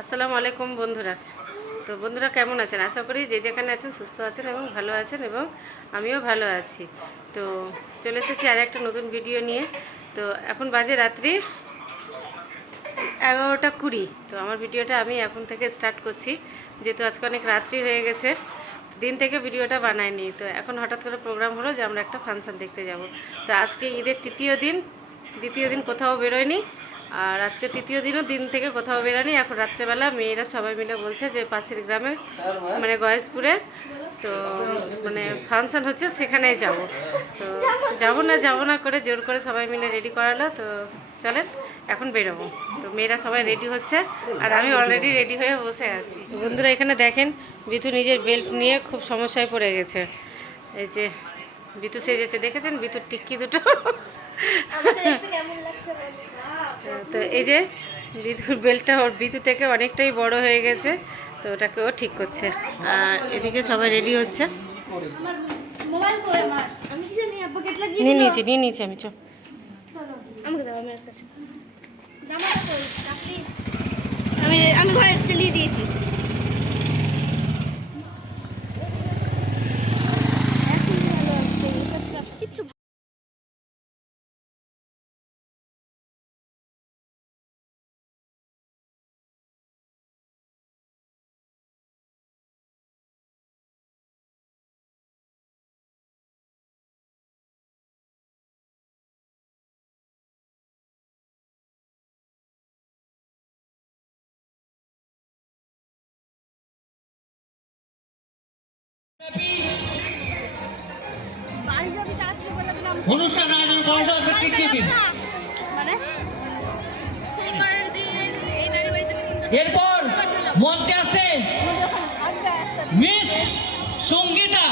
আসসালামু আলাইকুম বন্ধুরা। তো বন্ধুরা কেমন আছেন? আশা করি যে যেখানে আছেন সুস্থ আছেন এবং ভালো আছেন এবং আমিও ভালো আছি। তো চলে এসেছি আর একটা নতুন ভিডিও নিয়ে। তো এখন বাজে রাত্রি এগারোটা কুড়ি। তো আমার ভিডিওটা আমি এখন থেকে স্টার্ট করছি। যেহেতু আজকে অনেক রাত্রি হয়ে গেছে, দিন থেকে ভিডিওটা বানাইনি। তো এখন হঠাৎ করে প্রোগ্রাম হলো যে আমরা একটা ফাংশন দেখতে যাব। তো আজকে ঈদের তৃতীয় দিন, দ্বিতীয় দিন কোথাও বেরোয়নি। আর আজকে তৃতীয় দিনও দিন থেকে কোথাও বেরোয়নি। এখন রাত্রেবেলা মেয়েরা সবাই মিলে বলছে যে পাশের গ্রামে মানে গয়েশপুরে, তো মানে ফাংশন হচ্ছে, সেখানেই যাব। তো যাব না যাব না করে জোর করে সবাই মিলে রেডি করালো, তো চলেন, এখন বেরোবো। তো মেয়েরা সবাই রেডি হচ্ছে, আর আমি অলরেডি রেডি হয়ে বসে আছি। বন্ধুরা এখানে দেখেন বিতু নিজের বেল্ট নিয়ে খুব সমস্যায় পড়ে গেছে। এই যে বিতু সেজেছে দেখেছেন? বিতুর টিক্কি দুটো। তো এই যে বিতুর বেল্টটা ওর বিতু থেকে অনেকটাই বড় হয়ে গেছে তো ওটাকে ও ঠিক করছে। আর এদিকে সবাই রেডি হচ্ছে। নিয়ে নিয়েছি নিয়ে নিয়েছি আমি চ। আমাকে দাও আমার কাছে। জামাটা কই? চাকরি আমি আমি ঘরে চালিয়ে দিয়েছি। অনুষ্ঠান আয়োজন দিন। নারী বাড়িতে নিমন্ত্রণ। এরপর মঞ্চে একটা মিস সঙ্গীতা।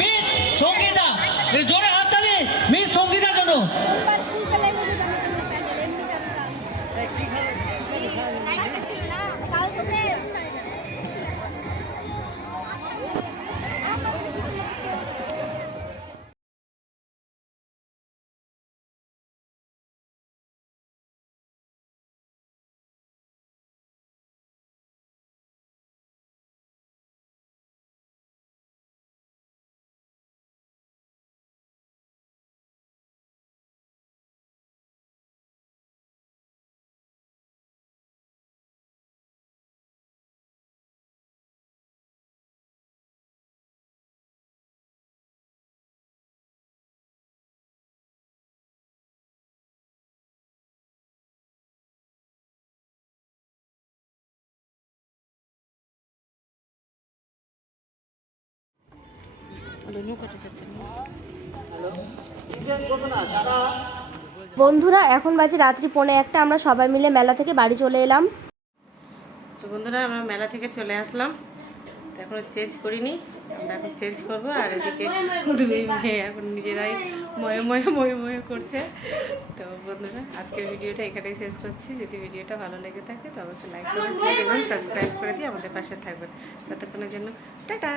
মিস সঙ্গীতা। জোরে জোরে হাততালি। মিস সঙ্গীতার জন্য। বন্ধুরা, এখন বাজে রাত্রি পৌনে একটা, আমরা সবাই মিলে মেলা থেকে বাড়ি চলে এলাম। তো বন্ধুরা, আমরা মেলা থেকে চলে আসলাম। তো এখনও চেঞ্জ করিনি, আমরা এখন চেঞ্জ করব, আর এদিকে দুই মেয়ে এখন নিজেরাই ময়ে ময়ে ময়ে ময়ে করছে। তো বন্ধুরা, আজকের ভিডিওটা এখানেই শেষ করছি। যদি ভিডিওটা ভালো লেগে থাকে, তো অবশ্যই লাইক শেয়ার এবং সাবস্ক্রাইব করে দিয়ে আমাদের পাশে থাকবেন। ততক্ষণের জন্য, টাটা!